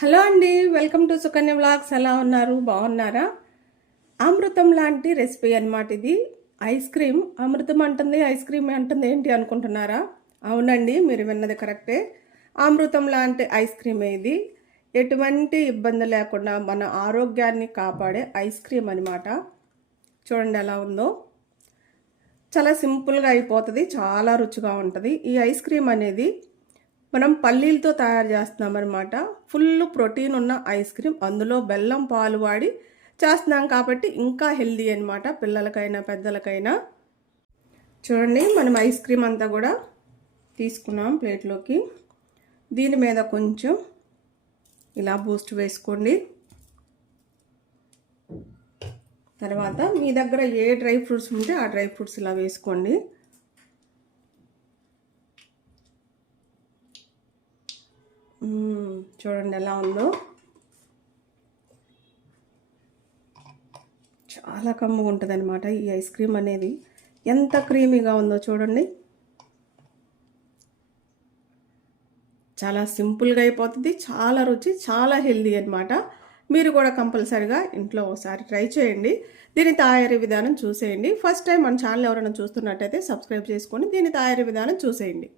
Hello అండి welcome to Sukanya vlogs. ఎలా ఉన్నారు? బాగున్నారా? అమృతం లాంటి రెసిపీ అన్నమాట ఇది. Ice cream. అమృతం అంటుంది ఐస్ క్రీమ్ అంటుంది ఏంటి అనుకుంటున్నారా? అవునండి మీరు విన్నది కరెక్టే. అమృతం లాంటి ఐస్ క్రీమ్ ఇది. ఎటువంటి ఇబ్బంది లేకుండా మన ఆరోగ్యాన్ని కాపాడే ఐస్ క్రీమ్ అనమాట చూడండి ఎలా ఉందో. చాలా సింపుల్గా అయిపోతుంది చాలా రుచిగా ఉంటుంది. ఈ ఐస్ క్రీమ్ అనేది మనం పల్లీలతో తయారు చేస్తున్నాం అనమాట ఫుల్ ప్రోటీన్ ఉన్న ఐస్ క్రీమ్. అందులో బెల్లం పాలు వాడి చేస్తున్నాం కాబట్టి ఇంకా హెల్దీ అనమాట పిల్లలకైనా పెద్దలకైనా. చూడండి మనం ఐస్ క్రీమ్ అంతా కూడా తీసుకున్నాం ప్లేట్లోకి. దీని మీద కొంచెం ఇలా బూస్ట్ వేసుకోండి. తర్వాత మీ దగ్గర ఏ డ్రై ఫ్రూట్స్ ఉంటే ఆ డ్రై ఫ్రూట్స్ ఇలా వేసుకోండి. చూడండి ఎలా ఉందో. చాలా కమ్ముగా ఉంటుంది అనమాట ఈ ఐస్ క్రీమ్ అనేది. ఎంత క్రీమీగా ఉందో చూడండి. చాలా సింపుల్గా అయిపోతుంది చాలా రుచి చాలా హెల్దీ అనమాట మీరు కూడా కంపల్సరిగా ఇంట్లో ఒకసారి ట్రై చేయండి. దీని తయారీ విధానం చూసేయండి. ఫస్ట్ టైం మన ఛానల్ ఎవరైనా చూస్తున్నట్టయితే సబ్స్క్రైబ్ చేసుకొని దీని తయారీ విధానం చూసేయండి.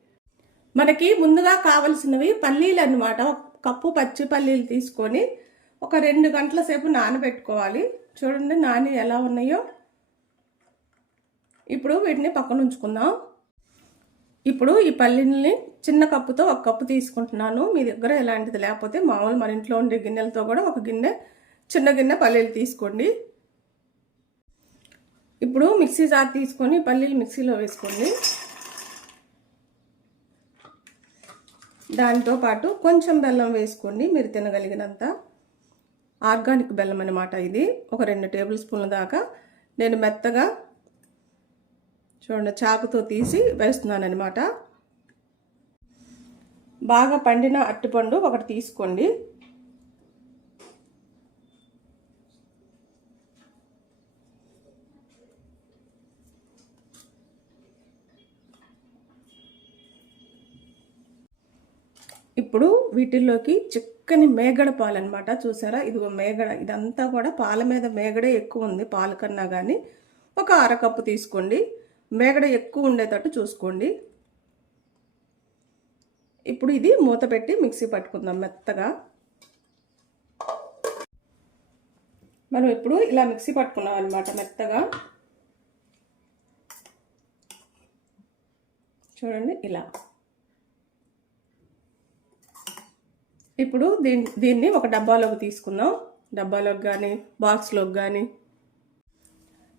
మనకి ముందుగా కావలసినవి పల్లీలు అనమాట ఒక కప్పు పచ్చి పల్లీలు తీసుకొని ఒక రెండు గంటల సేపు నానబెట్టుకోవాలి. చూడండి నాని ఎలా ఉన్నాయో. ఇప్పుడు వీటిని పక్కన ఉంచుకుందాం. ఇప్పుడు ఈ పల్లీల్ని చిన్న కప్పుతో ఒక కప్పు తీసుకుంటున్నాను. మీ దగ్గర ఎలాంటిది? లేకపోతే మామూలు మన ఇంట్లో ఉండే గిన్నెలతో కూడా ఒక గిన్నె చిన్న గిన్నె పల్లీలు తీసుకోండి. ఇప్పుడు మిక్సీ జార్ తీసుకొని పల్లీలు మిక్సీలో వేసుకోండి. దాంతో పాటు కొంచెం బెల్లం వేసుకోండి మీరు తినగలిగినంత. ఆర్గానిక్ బెల్లం అనమాట ఇది. ఒక రెండు టేబుల్ స్పూన్ల దాకా నేను మెత్తగా చూడండి చాకుతో తీసి వేస్తున్నాను అనమాట బాగా పండిన అట్టిపండు ఒకటి తీసుకోండి. ఇప్పుడు వీటిల్లోకి చిక్కని మేగడ పాలు అనమాట చూసారా? ఇదిగో మేగడ. ఇదంతా కూడా పాల మీద మేగడే ఎక్కువ ఉంది. పాల కన్నా కానీ ఒక అరకప్పు తీసుకోండి. మేగడ ఎక్కువ ఉండేటట్టు చూసుకోండి. ఇప్పుడు ఇది మూత పెట్టి మిక్సీ పట్టుకుందాం మెత్తగా. మనం ఇప్పుడు ఇలా మిక్సీ పట్టుకున్నాం అనమాట మెత్తగా. చూడండి ఇలా. ఇప్పుడు దీన్ని దీన్ని ఒక డబ్బాలోకి తీసుకుందాం. డబ్బాలోకి కానీ బాక్స్లోకి కానీ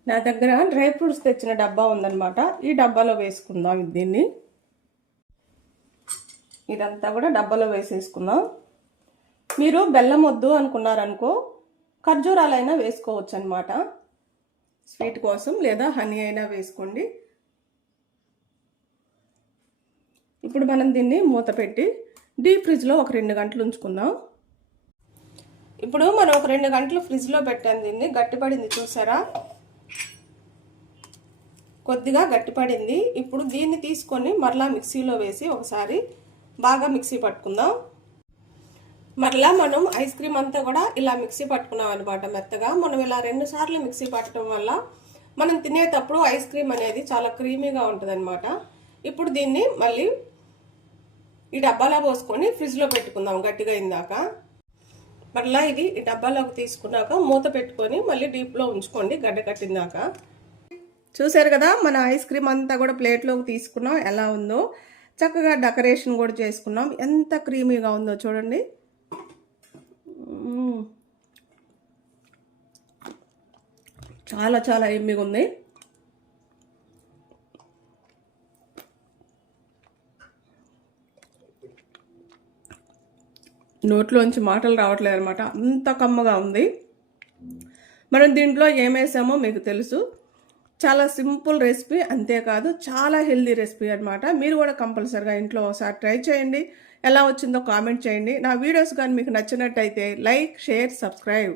నా దగ్గర డ్రై ఫ్రూట్స్ తెచ్చిన డబ్బా ఉందన్నమాట. ఈ డబ్బాలో వేసుకుందాం దీన్ని. ఇదంతా కూడా డబ్బాలో వేసేసుకుందాం. మీరు బెల్లం వద్దు అనుకున్నారనుకో ఖర్జూరాలైనా వేసుకోవచ్చు అనమాట స్వీట్ కోసం లేదా హనీ అయినా వేసుకోండి. ఇప్పుడు మనం దీన్ని మూత పెట్టి డీప్ ఫ్రిడ్జ్లో ఒక రెండు గంటలు ఉంచుకుందాం. ఇప్పుడు మనం ఒక రెండు గంటలు ఫ్రిడ్జ్లో పెట్టాను దీన్ని. గట్టిపడింది చూసారా? కొద్దిగా గట్టిపడింది. ఇప్పుడు దీన్ని తీసుకొని మరలా మిక్సీలో వేసి ఒకసారి బాగా మిక్సీ పట్టుకుందాం. మరలా మనం ఐస్ క్రీమ్ అంతా కూడా ఇలా మిక్సీ పట్టుకున్నాం అనమాట మెత్తగా. మనం ఇలా రెండు సార్లు మిక్సీ పట్టడం వల్ల మనం తినేటప్పుడు ఐస్ క్రీమ్ అనేది చాలా క్రీమీగా ఉంటుంది ఇప్పుడు దీన్ని మళ్ళీ ఈ డబ్బాలో పోసుకొని ఫ్రిడ్జ్లో పెట్టుకుందాం గట్టిగా ఇందాక మరలా ఇది ఈ డబ్బాలోకి తీసుకున్నాక మూత పెట్టుకొని మళ్ళీ డీప్లో ఉంచుకోండి గడ్డ కట్టిందాక. చూసారు కదా మన ఐస్ క్రీమ్ అంతా కూడా ప్లేట్లోకి తీసుకున్నాం. ఎలా ఉందో చక్కగా డెకరేషన్ కూడా చేసుకున్నాం. ఎంత క్రీమీగా ఉందో చూడండి. చాలా చాలా ఎమ్మిగా ఉంది. నోట్లోంచి మాటలు రావట్లేదు అనమాట అంత కమ్మగా ఉంది. మనం దీంట్లో ఏమేసామో మీకు తెలుసు. చాలా సింపుల్ రెసిపీ అంతేకాదు చాలా హెల్దీ రెసిపీ అనమాట మీరు కూడా కంపల్సరిగా ఇంట్లో ఒకసారి ట్రై చేయండి. ఎలా వచ్చిందో కామెంట్ చేయండి. నా వీడియోస్ కానీ మీకు నచ్చినట్టయితే లైక్ షేర్ సబ్స్క్రైబ్.